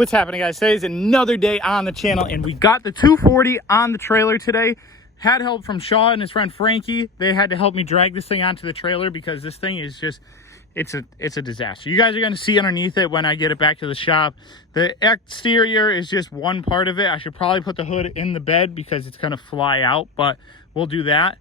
What's happening, guys? Today is another day on the channel, and we got the 240 on the trailer today. Had help from Shaw and his friend Frankie. They had to help me drag this thing onto the trailer because this thing is just, it's a disaster. You guys are going to see underneath it when I get it back to the shop. The exterior is just one part of it. I should probably put the hood in the bed because it's going to fly out, but we'll do that.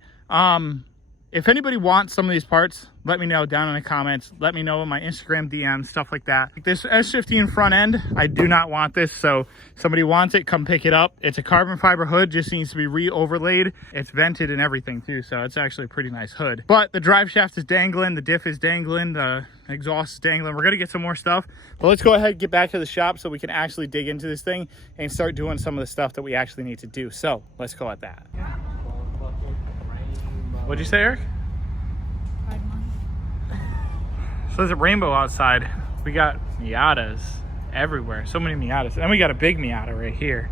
If anybody wants some of these parts, let me know down in the comments. Let me know in my Instagram DM, stuff like that. This S15 front end, I do not want this. So somebody wants it, come pick it up. It's a carbon fiber hood, just needs to be re-overlaid. It's vented and everything too. So it's actually a pretty nice hood. But the drive shaft is dangling, the diff is dangling, the exhaust is dangling. We're gonna get some more stuff. But let's go ahead and get back to the shop so we can actually dig into this thing and start doing some of the stuff that we actually need to do. So let's go at that. What'd you say, Eric? So there's a rainbow outside. We got Miatas everywhere. So many Miatas. And we got a big Miata right here.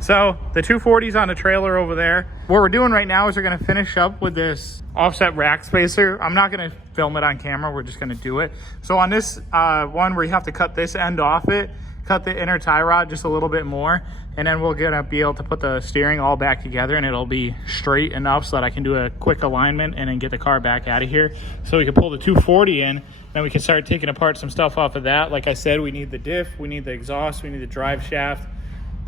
So the 240's on the trailer over there. What we're doing right now is we're going to finish up with this offset rack spacer. I'm not going to film it on camera. We're just going to do it. So on this one where you have to cut this end off it, cut the inner tie rod just a little bit more, and then we're gonna be able to put the steering all back together and it'll be straight enough so that I can do a quick alignment and then get the car back out of here so we can pull the 240 in. Then we can start taking apart some stuff off of that. Like I said, we need the diff, we need the exhaust, we need the drive shaft.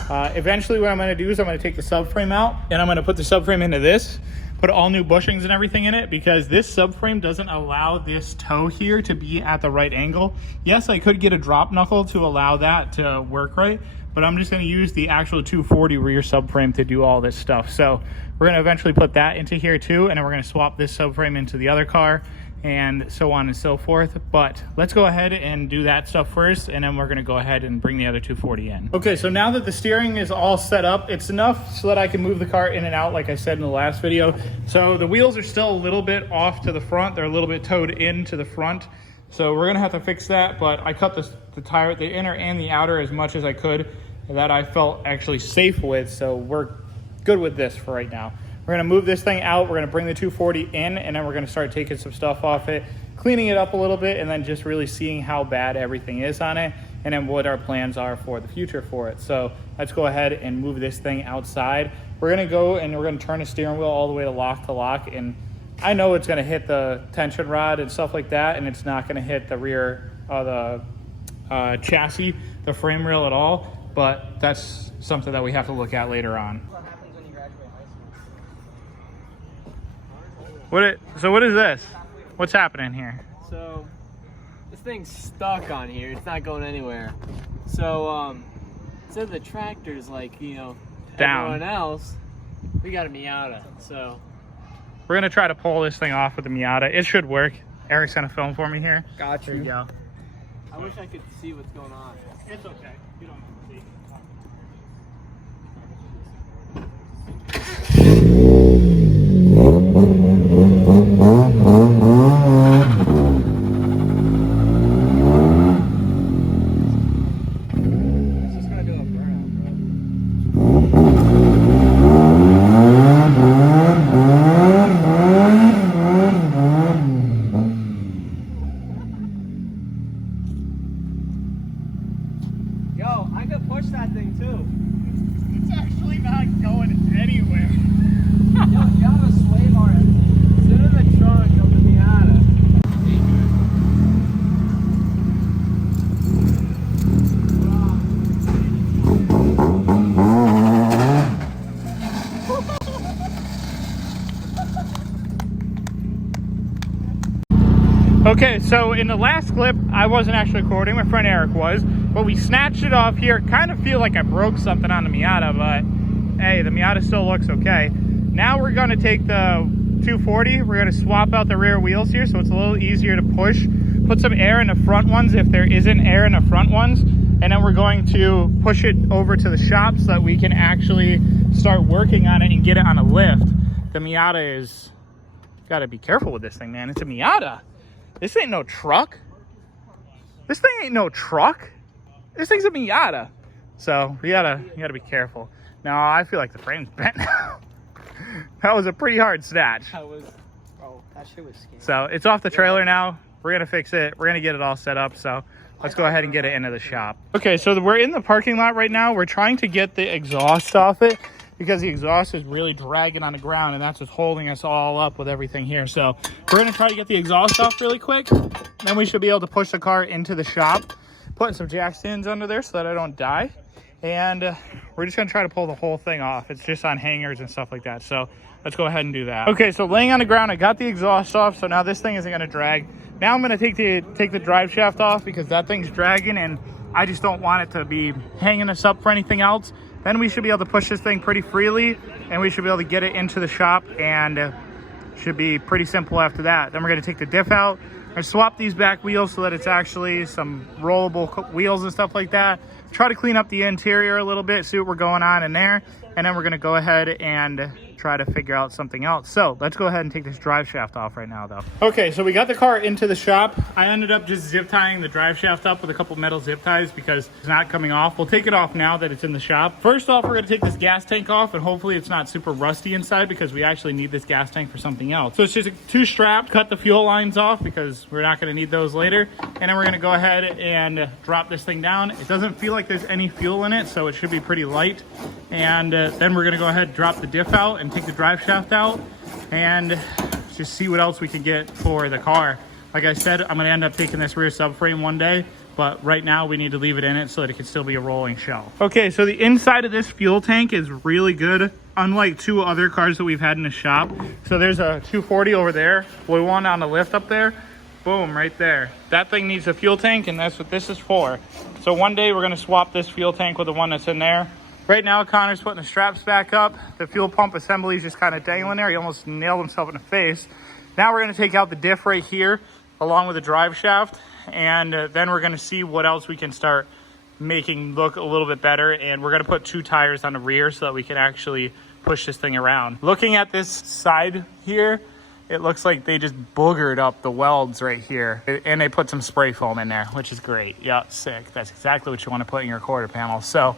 Eventually what I'm gonna do is I'm gonna take the subframe out and I'm gonna put the subframe into this, put all new bushings and everything in it, because this subframe doesn't allow this toe here to be at the right angle. Yes, I could get a drop knuckle to allow that to work right, but I'm just going to use the actual 240 rear subframe to do all this stuff. So we're going to eventually put that into here too, and then we're going to swap this subframe into the other car and so on and so forth. But let's go ahead and do that stuff first, and then we're going to go ahead and bring the other 240 in. Okay, so now that the steering is all set up, it's enough so that I can move the car in and out like I said in the last video. So the wheels are still a little bit off to the front. They're a little bit towed into the front. So we're going to have to fix that, but I cut the tire, the inner and the outer, as much as I could that I felt actually safe with. So we're good with this for right now. We're going to move this thing out. We're going to bring the 240 in, and then we're going to start taking some stuff off it, cleaning it up a little bit, and then just really seeing how bad everything is on it, and then what our plans are for the future for it. So let's go ahead and move this thing outside. We're going to go and we're going to turn the steering wheel all the way to lock, and I know it's going to hit the tension rod and stuff like that, and it's not going to hit the rear of the chassis, the frame rail at all, but that's something that we have to look at later on. What happens when you graduate high school? So what is this? What's happening here? So this thing's stuck on here. It's not going anywhere. So instead of the tractors like, you know, down, everyone else, we got a Miata. So we're gonna try to pull this thing off with the Miata. It should work. Eric's gonna film for me here. Got you. There you go. I wish I could see what's going on. It's okay. You don't have to see. Yo, I could push that thing too. It's actually not going anywhere. Yo, you have a sway bar in it. Sit in the trunk of the Miata. Okay, so in the last clip, I wasn't actually recording, my friend Eric was, but we snatched it off here. Kind of feel like I broke something on the Miata, but hey, the Miata still looks okay. Now we're gonna take the 240, we're gonna swap out the rear wheels here so it's a little easier to push, put some air in the front ones if there isn't air in the front ones, and then we're going to push it over to the shop so that we can actually start working on it and get it on a lift. The Miata is, gotta be careful with this thing, man. It's a Miata. This ain't no truck. This thing ain't no truck. This thing's a Miata. So you gotta be careful. Now I feel like the frame's bent now. That was a pretty hard snatch. That was, bro, that shit was scary. So it's off the trailer now. We're gonna fix it. We're gonna get it all set up. So let's go ahead and get it into the shop. Okay, so we're in the parking lot right now. We're trying to get the exhaust off it because the exhaust is really dragging on the ground, and that's what's holding us all up with everything here. So we're gonna try to get the exhaust off really quick. Then we should be able to push the car into the shop, putting some jack stands under there so that I don't die. And we're just gonna try to pull the whole thing off. It's just on hangers and stuff like that. So let's go ahead and do that. Okay, so laying on the ground, I got the exhaust off. So now this thing isn't gonna drag. Now I'm gonna take the drive shaft off because that thing's dragging and I just don't want it to be hanging us up for anything else. Then we should be able to push this thing pretty freely and we should be able to get it into the shop, and should be pretty simple after that. Then we're gonna take the diff out and swap these back wheels so that it's actually some rollable wheels and stuff like that. Try to clean up the interior a little bit, see what we're going on in there, and then we're gonna go ahead and try to figure out something else. So let's go ahead and take this drive shaft off right now though. Okay, so we got the car into the shop. I ended up just zip tying the drive shaft up with a couple metal zip ties because it's not coming off. We'll take it off now that it's in the shop. First off, we're gonna take this gas tank off, and hopefully it's not super rusty inside because we actually need this gas tank for something else. So it's just two straps, cut the fuel lines off because we're not gonna need those later. And then we're gonna go ahead and drop this thing down. It doesn't feel like there's any fuel in it, so it should be pretty light. And then we're gonna go ahead and drop the diff out and take the drive shaft out and just see what else we can get for the car. Like I said, I'm gonna end up taking this rear subframe one day, but right now we need to leave it in it so that it can still be a rolling shell. Okay, so the inside of this fuel tank is really good, unlike two other cars that we've had in the shop. So there's a 240 over there, we one on the lift up there, boom, right there. That thing needs a fuel tank, and that's what this is for. So one day we're gonna swap this fuel tank with the one that's in there. Right now, Connor's putting the straps back up. The fuel pump assembly is just kind of dangling there. He almost nailed himself in the face. Now we're gonna take out the diff right here, along with the drive shaft, and then we're gonna see what else we can start making look a little bit better. And we're gonna put two tires on the rear so that we can actually push this thing around. Looking at this side here, it looks like they just boogered up the welds right here. And they put some spray foam in there, which is great. Yeah, sick. That's exactly what you want to put in your quarter panel. So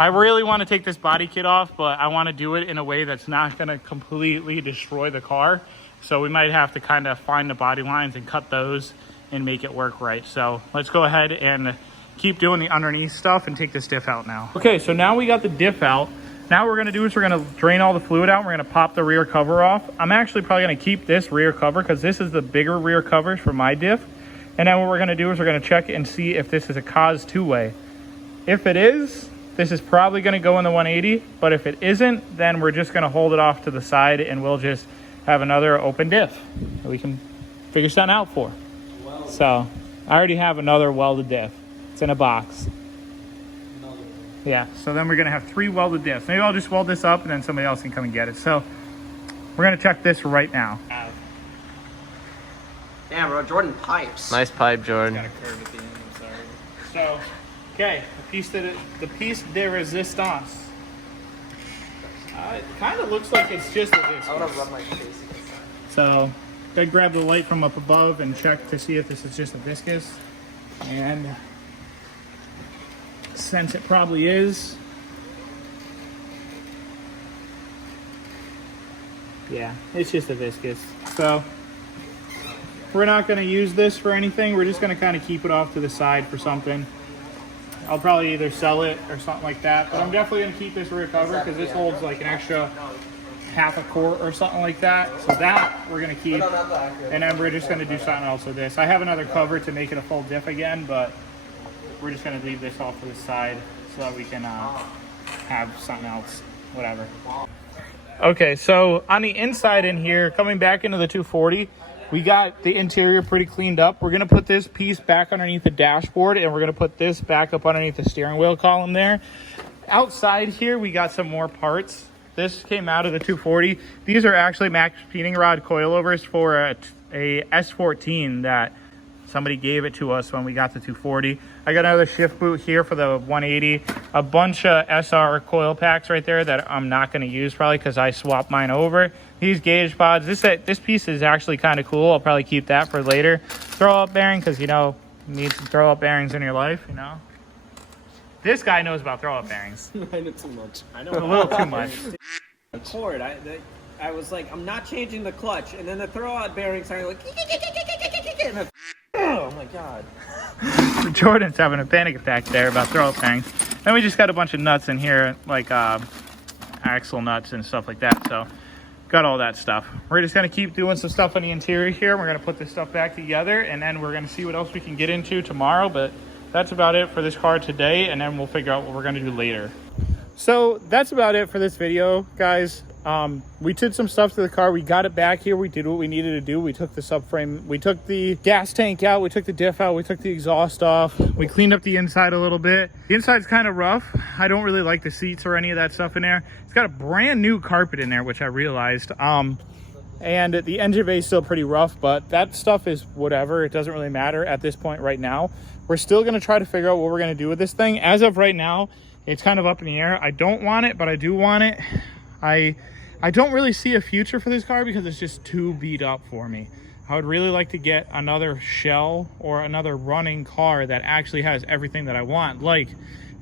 I really want to take this body kit off, but I want to do it in a way that's not going to completely destroy the car. So we might have to kind of find the body lines and cut those and make it work right. So let's go ahead and keep doing the underneath stuff and take this diff out now. Okay, so now we got the diff out. Now what we're gonna do is we're gonna drain all the fluid out. We're gonna pop the rear cover off. I'm actually probably gonna keep this rear cover because this is the bigger rear covers for my diff. And then what we're gonna do is we're gonna check and see if this is a cause two-way. If it is, this is probably gonna go in the 180, but if it isn't, then we're just gonna hold it off to the side and we'll just have another open diff that we can figure something out for. So I already have another welded diff. It's in a box. Yeah, so then we're gonna have 3 welded diffs. Maybe I'll just weld this up and then somebody else can come and get it. So we're gonna check this right now. Damn, bro, Jordan pipes. Nice pipe, Jordan. Got a curve at the end, I'm sorry. So, okay, the piece de resistance. It kind of looks like it's just a viscous. I wanna rub my face against that. So, I grab the light from up above and check to see if this is just a viscous. And since it probably is, yeah, it's just a viscous. So we're not going to use this for anything. We're just going to kind of keep it off to the side for something. I'll probably either sell it or something like that, but I'm definitely going to keep this rear cover because this holds like an extra half a quart or something like that. So that we're going to keep, and then we're just going to do something else with this. I have another cover to make it a full diff again, but we're just going to leave this off to the side so that we can have something else, whatever. Okay, so on the inside in here, coming back into the 240, we got the interior pretty cleaned up. We're going to put this piece back underneath the dashboard, and we're going to put this back up underneath the steering wheel column there. Outside here, we got some more parts. This came out of the 240. These are actually max heating rod coilovers for a S14 that somebody gave it to us when we got the 240. I got another shift boot here for the 180. A bunch of SR coil packs right there that I'm not going to use probably because I swapped mine over. These gauge pods. This piece is actually kind of cool. I'll probably keep that for later. Throw-up bearing because, you know, you need some throw-up bearings in your life, you know. This guy knows about throw-up bearings. I know too much. I know A little too much. Cord. I was like, I'm not changing the clutch, and then the throw-out bearing started like, and then, oh my god. Jordan's having a panic attack there about throw things. Then we just got a bunch of nuts in here, like axle nuts and stuff like that. So got all that stuff. We're just gonna keep doing some stuff on the interior here. We're gonna put this stuff back together, and then we're gonna see what else we can get into tomorrow. But that's about it for this car today, and then we'll figure out what we're gonna do later. So that's about it for this video, guys. We did some stuff to the car. We got it back here. We did what we needed to do. We took the subframe, we took the gas tank out, we took the diff out, we took the exhaust off, we cleaned up the inside a little bit. The inside's kind of rough. I don't really like the seats or any of that stuff in there. It's got a brand new carpet in there, which I realized. And the engine bay is still pretty rough, but that stuff is whatever. It doesn't really matter at this point right now. We're still gonna try to figure out what we're gonna do with this thing. As of right now, it's kind of up in the air. I don't want it, but I do want it. I don't really see a future for this car because it's just too beat up for me. I would really like to get another shell or another running car that actually has everything that I want, like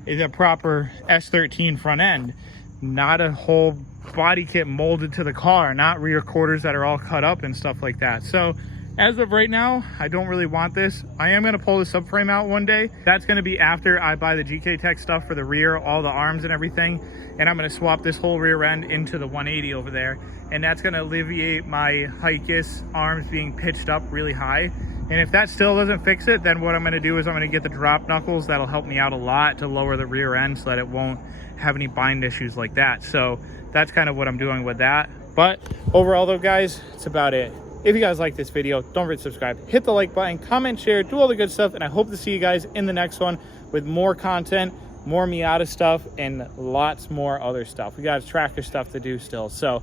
a proper S13 front end, not a whole body kit molded to the car, not rear quarters that are all cut up and stuff like that. So as of right now, I don't really want this. I am going to pull the subframe out one day. That's going to be after I buy the GK Tech stuff for the rear, all the arms and everything. And I'm going to swap this whole rear end into the 180 over there. And that's going to alleviate my Hikis arms being pitched up really high. And if that still doesn't fix it, then what I'm going to do is I'm going to get the drop knuckles. That'll help me out a lot to lower the rear end so that it won't have any bind issues like that. So that's kind of what I'm doing with that. But overall though, guys, it's about it. If you guys like this video, don't forget to subscribe, hit the like button, comment, share, do all the good stuff, and I hope to see you guys in the next one with more content, more Miata stuff, and lots more other stuff. We got tractor stuff to do still, so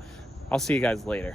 I'll see you guys later.